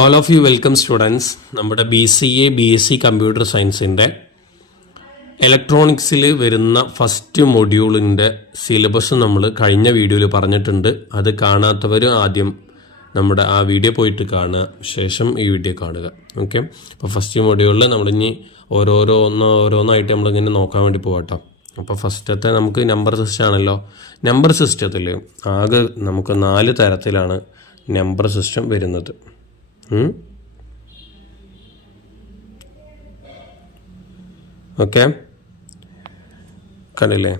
All of you welcome students. നമ്മുടെ BCA BSc computer സയൻസിൻ്റെ ഇലക്ട്രോണിക്സിൽ വരുന്ന ഫസ്റ്റ് മൊഡ്യൂളിൻ്റെ സിലബസ് നമ്മൾ കഴിഞ്ഞ വീഡിയോയിൽ പറഞ്ഞിട്ടുണ്ട്. അത് കാണാത്തവർ ആദ്യം നമ്മുടെ ആ വീഡിയോ പോയിട്ട് കാണുക, ശേഷം ഈ വീഡിയോ കാണുക. ഓക്കെ, അപ്പോൾ ഫസ്റ്റ് മൊഡ്യൂളിൽ നമ്മളിനി ഓരോന്നായിട്ട് നമ്മളിങ്ങനെ നോക്കാൻ വേണ്ടി പോകട്ടോ. അപ്പോൾ ഫസ്റ്റത്തെ നമുക്ക് നമ്പർ സിസ്റ്റം ആണല്ലോ. നമ്പർ സിസ്റ്റത്തിൽ ആകെ നമുക്ക് 4 തരത്തിലാണ് നമ്പർ സിസ്റ്റം വരുന്നത്. ഓക്കെ, കണ്ടില്ലേ?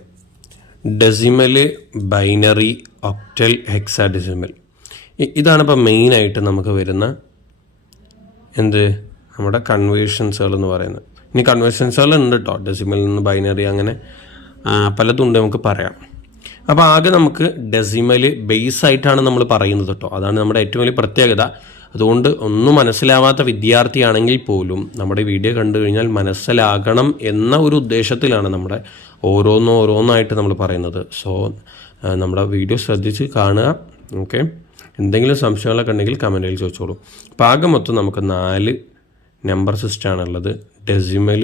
ഡെസിമല്, ബൈനറി, ഒക്ടൽ, ഹെക്സാഡെസിമൽ. ഇതാണ് ഇപ്പോൾ മെയിനായിട്ട് നമുക്ക് വരുന്ന നമ്മുടെ കൺവേർഷൻസുകൾ എന്ന് പറയുന്നത്. ഇനി കൺവേർഷൻസുകൾ ഉണ്ട് കേട്ടോ, ഡെസിമലിൽ നിന്ന് ബൈനറി, അങ്ങനെ പലതും ഉണ്ട് നമുക്ക് പറയാം. അപ്പോൾ ആകെ നമുക്ക് ഡെസിമൽ ബേസ് ആയിട്ടാണ് നമ്മൾ പറയുന്നത് കേട്ടോ. അതാണ് നമ്മുടെ ഏറ്റവും വലിയ പ്രത്യേകത. അതുകൊണ്ട് ഒന്നും മനസ്സിലാവാത്ത വിദ്യാർത്ഥിയാണെങ്കിൽ പോലും നമ്മുടെ വീഡിയോ കണ്ടു കഴിഞ്ഞാൽ മനസ്സിലാകണം എന്ന ഒരു ഉദ്ദേശത്തിലാണ് നമ്മുടെ ഓരോന്നായിട്ട് നമ്മൾ പറയുന്നത്. സോ നമ്മുടെ വീഡിയോ ശ്രദ്ധിച്ച് കാണുക. ഓക്കെ, എന്തെങ്കിലും സംശയങ്ങളൊക്കെ ഉണ്ടെങ്കിൽ കമൻറ്റിൽ ചോദിച്ചോളൂ. അപ്പോൾ ആകെ മൊത്തം നമുക്ക് 4 നമ്പർ സിസ്റ്റമാണുള്ളത്. Decimal,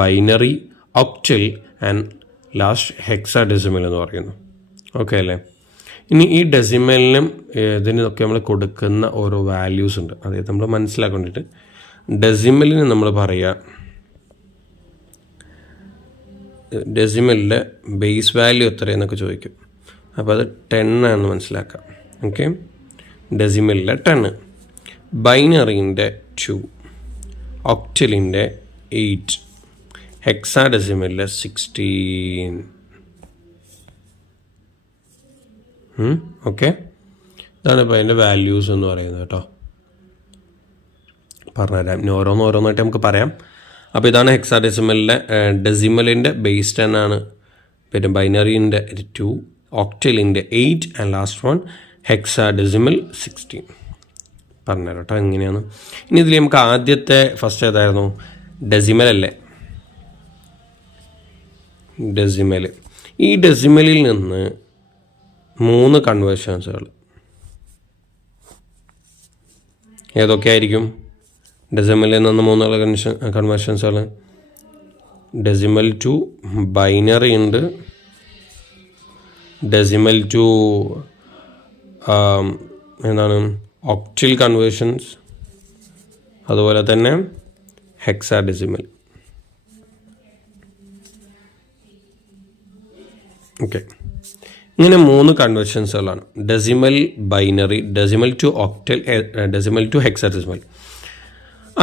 binary, octal and last hexadecimal എന്ന് പറയുന്നു. ഓക്കെ അല്ലേ? ഇനി ഈ ഡെസിമലിനും ഇതിനൊക്കെ നമ്മൾ കൊടുക്കുന്ന ഓരോ വാല്യൂസ് ഉണ്ട്. അതായത് നമ്മൾ മനസ്സിലാക്കേണ്ടിട്ട് ഡെസിമലിന് നമ്മൾ പറയുക, ഡെസിമലിൻ്റെ ബേസ് വാല്യൂ എത്രയെന്നൊക്കെ ചോദിക്കും. അപ്പോൾ അത് 10 ആണെന്ന് മനസ്സിലാക്കാം. ഓക്കെ, ഡെസിമലിൻ്റെ 10, ബൈനറിൻ്റെ 2, ഒക്ടലിൻ്റെ 8, ഹെക്സാഡെസിമലിൻ്റെ 16. ഓക്കെ, ഇതാണ് ഇപ്പോൾ അതിൻ്റെ വാല്യൂസ് എന്ന് പറയുന്നത് കേട്ടോ. പറഞ്ഞുതരാം, ഇനി ഓരോന്നായിട്ട് നമുക്ക് പറയാം. അപ്പോൾ ഇതാണ് ഹെക്സാഡെസിമലിൻ്റെ, ഡെസിമലിൻ്റെ ബേസ് 10 ആണ്, പിന്നെ ബൈനറിൻ്റെ 2, ഒക്ടലിൻ്റെ 8 ആൻഡ് ലാസ്റ്റ് വൺ ഹെക്സാഡെസിമൽ 16. പറഞ്ഞുതരാം കേട്ടോ എങ്ങനെയാണ്. ഇനി ഇതിൽ നമുക്ക് ആദ്യത്തെ ഫസ്റ്റ് ഏതായിരുന്നു? ഡെസിമൽ അല്ലേ? ഡെസിമൽ. ഈ ഡെസിമലിൽ നിന്ന് 3 കൺവേർഷൻസുകൾ ഏതൊക്കെയായിരിക്കും? ഡെസിമലിൽ നിന്ന് 3 കൺവേർഷൻസുകൾ. ഡെസിമൽ ടു ബൈനറി ഉണ്ട്, ഡെസിമൽ ടു ഒക്ടൽ കൺവേർഷൻസ്, അതുപോലെ തന്നെ ഹെക്സാഡെസിമൽ. ഓക്കെ, ഇങ്ങനെ 3 കൺവേർഷൻസുകളാണ്. Decimal, binary, decimal to octal, decimal to hexadecimal.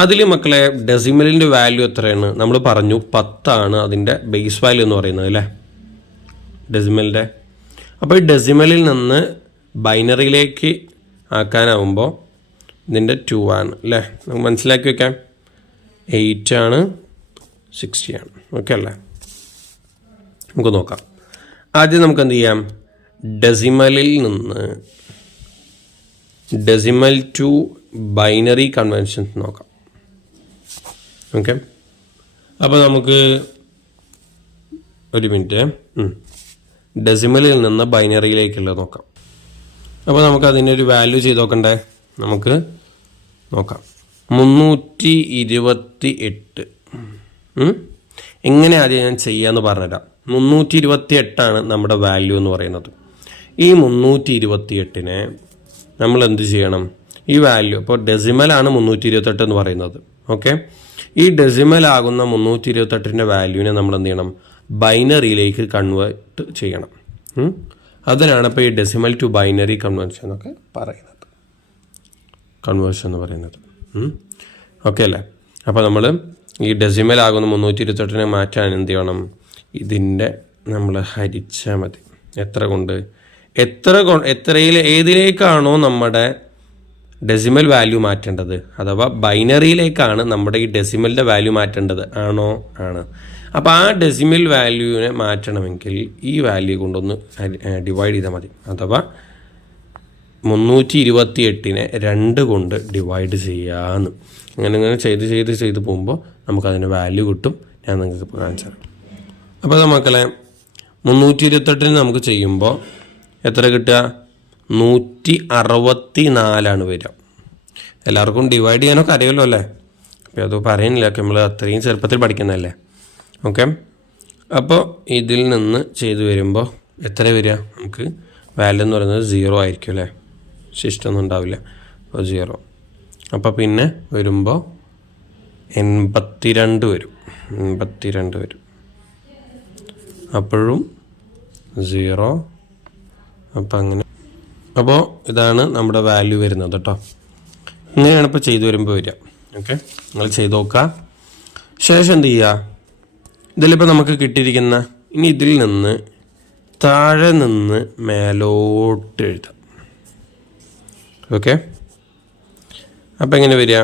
അതിൽ മക്കളെ ഡെസിമലിൻ്റെ വാല്യൂ എത്രയാണ്? നമ്മൾ പറഞ്ഞു 10 ആണ് അതിൻ്റെ ബേസ് വാല്യൂ എന്ന് പറയുന്നത് അല്ലേ, ഡെസിമലിൻ്റെ. അപ്പോൾ ഈ ഡെസിമലിൽ നിന്ന് ബൈനറിയിലേക്ക് ആക്കാനാവുമ്പോൾ ഇതിൻ്റെ 2 ആണ് അല്ലേ, നമുക്ക് മനസ്സിലാക്കി വയ്ക്കാം. 8 ആണ്, 60 ആണ്. ഓക്കെ അല്ലേ? നമുക്ക് നോക്കാം. ആദ്യം നമുക്ക് എന്ത് ചെയ്യാം? ഡെസിമലിൽ നിന്ന് ഡെസിമൽ ടു ബൈനറി കൺവെൻഷൻസ് നോക്കാം. ഓക്കെ, അപ്പോൾ നമുക്ക് ഒരു മിനിറ്റ്, ഡെസിമലിൽ നിന്ന് ബൈനറിയിലേക്കുള്ളത് നോക്കാം. അപ്പോൾ നമുക്ക് അതിൻ്റെ ഒരു വാല്യൂ ചെയ്ത് നോക്കണ്ടേ? നമുക്ക് നോക്കാം. 328. എങ്ങനെ ആദ്യം ഞാൻ ചെയ്യാമെന്ന് പറഞ്ഞുതരാം. 328 നമ്മുടെ വാല്യൂ എന്ന് പറയുന്നത്. ഈ 328-നെ നമ്മൾ എന്ത് ചെയ്യണം? ഈ വാല്യൂ ഇപ്പോൾ ഡെസിമലാണ് 328 എന്ന് പറയുന്നത്. ഓക്കെ, ഈ ഡെസിമലാകുന്ന 328-ൻ്റെ വാല്യൂവിനെ നമ്മൾ എന്ത് ചെയ്യണം? ബൈനറിയിലേക്ക് കൺവേർട്ട് ചെയ്യണം. അതിനാണ് ഇപ്പോൾ ഈ ഡെസിമൽ ടു ബൈനറി കൺവേർഷൻ എന്നൊക്കെ പറയുന്നത്, കൺവേർഷൻ എന്ന് പറയുന്നത്. ഓക്കെ അല്ലേ? അപ്പോൾ നമ്മൾ ഈ ഡെസിമലാകുന്ന 328-നെ മാറ്റാൻ എന്ത് ചെയ്യണം? ഇതിൻ്റെ നമ്മൾ ഹരിച്ചാൽ മതി. എത്ര കൊണ്ട്? ഏതിലേക്കാണോ നമ്മുടെ ഡെസിമൽ വാല്യൂ മാറ്റേണ്ടത്, അഥവാ ബൈനറിയിലേക്കാണ് നമ്മുടെ ഈ ഡെസിമലിൻ്റെ വാല്യൂ മാറ്റേണ്ടത്. ആണോ? ആണ്. അപ്പോൾ ആ ഡെസിമൽ വാല്യൂവിനെ മാറ്റണമെങ്കിൽ ഈ വാല്യൂ കൊണ്ടൊന്ന് ഡിവൈഡ് ചെയ്താൽ മതി. അഥവാ 328-നെ 2 കൊണ്ട് ഡിവൈഡ് ചെയ്യാമെന്ന്. അങ്ങനെ ചെയ്ത് പോകുമ്പോൾ നമുക്കതിൻ്റെ വാല്യൂ കിട്ടും. ഞാൻ നിങ്ങൾക്ക് ഇപ്പോൾ കാണിച്ചു തരാം. അപ്പോൾ മക്കളെ 328-ന് നമുക്ക് ചെയ്യുമ്പോൾ എത്ര കിട്ടുക? 164 വരിക. എല്ലാവർക്കും ഡിവൈഡ് ചെയ്യാനൊക്കെ അറിയുമല്ലോ അല്ലേ? അപ്പോൾ അത് പറയുന്നില്ല, നമ്മൾ അത്രയും ചെറുപ്പത്തിൽ പഠിക്കുന്നതല്ലേ. ഓക്കെ, അപ്പോൾ ഇതിൽ നിന്ന് ചെയ്തു വരുമ്പോൾ എത്ര വരിക? നമുക്ക് വാല്യൂ എന്ന് പറയുന്നത് 0 ആയിരിക്കും അല്ലേ, ശിഷ്ടമൊന്നും ഉണ്ടാവില്ല. അപ്പോൾ 0. അപ്പോൾ പിന്നെ വരുമ്പോൾ 82 വരും. 82 വരും. അപ്പോഴും 0. അപ്പോൾ അങ്ങനെ, അപ്പോൾ ഇതാണ് നമ്മുടെ വാല്യൂ വരുന്നത് കേട്ടോ. ഇങ്ങനെയാണ് ഇപ്പോൾ ചെയ്തു വരുമ്പോൾ വരിക. ഓക്കെ, നിങ്ങൾ ചെയ്ത് നോക്കുക. ശേഷം എന്ത് ചെയ്യുക? ഇതിലിപ്പോൾ നമുക്ക് കിട്ടിയിരിക്കുന്ന, ഇനി ഇതിൽ നിന്ന് താഴെ നിന്ന് മേലോട്ട് എഴുതാം. ഓക്കെ, അപ്പോൾ എങ്ങനെ വരിക?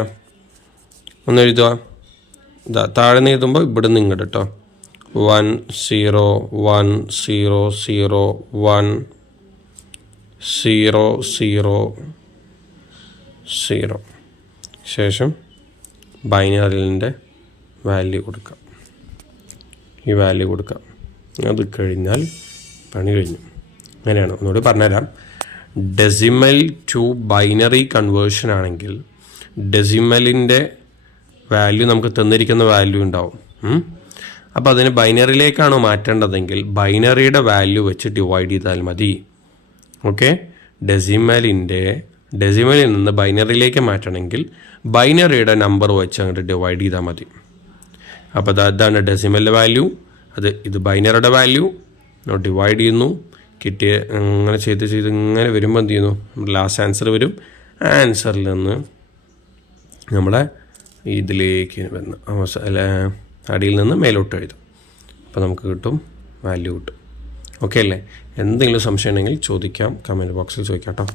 ഒന്ന് എഴുതുക. ഇതാ താഴെ നിന്ന് എഴുതുമ്പോൾ ഇവിടെ നിന്ന് ഇങ്ങോട്ട് കേട്ടോ. 1 0 1 0 0 1 0 0 0. ശേഷം ബൈനറിൻ്റെ വാല്യൂ കൊടുക്കാം. ഈ വാല്യൂ കൊടുക്കാം. അത് കഴിഞ്ഞാൽ പണി കഴിഞ്ഞു. അങ്ങനെയാണ്. ഒന്നുകൂടി പറഞ്ഞുതരാം. ഡെസിമൽ ടു ബൈനറി കൺവേർഷൻ ആണെങ്കിൽ ഡെസിമലിൻ്റെ വാല്യൂ നമുക്ക് തന്നിരിക്കുന്ന വാല്യൂ ഉണ്ടാവും. അപ്പോൾ അതിന് ബൈനറിയിലേക്കാണോ മാറ്റേണ്ടതെങ്കിൽ ബൈനറിയുടെ വാല്യൂ വെച്ച് ഡിവൈഡ് ചെയ്താൽ മതി. ഓക്കെ, ഡെസിമലിൽ നിന്ന് ബൈനറിയിലേക്ക് മാറ്റണമെങ്കിൽ ബൈനറിയുടെ നമ്പർ വെച്ച് അങ്ങോട്ട് ഡിവൈഡ് ചെയ്താൽ മതി. അപ്പോൾ അതാണ് ഡെസിമലിൻ്റെ വാല്യൂ. ഇത് ബൈനറിയുടെ വാല്യൂ ഡിവൈഡ് ചെയ്യുന്നു. കിട്ടിയ അങ്ങനെ ചെയ്ത് ഇങ്ങനെ വരുമ്പോൾ എന്ത് ചെയ്യുന്നു? ലാസ്റ്റ് ആൻസർ വരും. ആൻസറിൽ നിന്ന് നമ്മളെ ഇതിലേക്ക് വന്ന് അടിയിൽ നിന്ന് മേലോട്ട് എഴുതും. അപ്പോൾ നമുക്ക് കിട്ടും, വാല്യൂ കിട്ടും. ഓക്കെ അല്ലേ? എന്തെങ്കിലും സംശയം ഉണ്ടെങ്കിൽ ചോദിക്കാം, കമൻറ്റ് ബോക്സിൽ ചോദിക്കാം കേട്ടോ.